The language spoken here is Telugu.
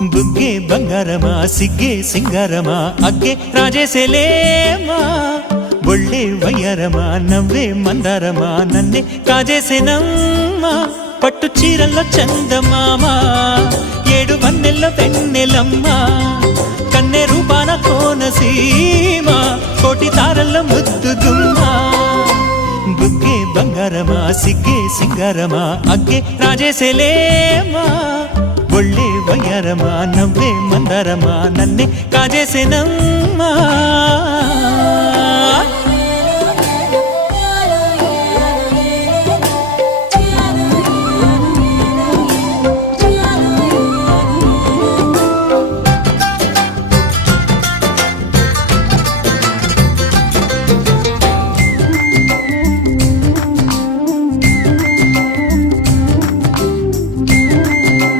బుగ్గే బంగారమా సిగ్గే సింగారమా అగ్గే రాజేసేలేమా ఒళ్ళే వయ్యారమా నవ్వే మందారమా నన్నే కాజేసేనమ్మా పట్టు చీరల్లో చందమామా ఏడు వన్నెల్లో వెన్నెలమ్మా కన్నె రూపాన కోనసీమా కోటి తారల్లో ముద్దుగుమ్మా బుగ్గే బంగారమా సిగ్గే సింగారమా అగ్గే రాజేసేలేమా ఒళ్ళే వయ్యారమా నవ్వే మందారమా నన్నే కాజేసేనమ్మా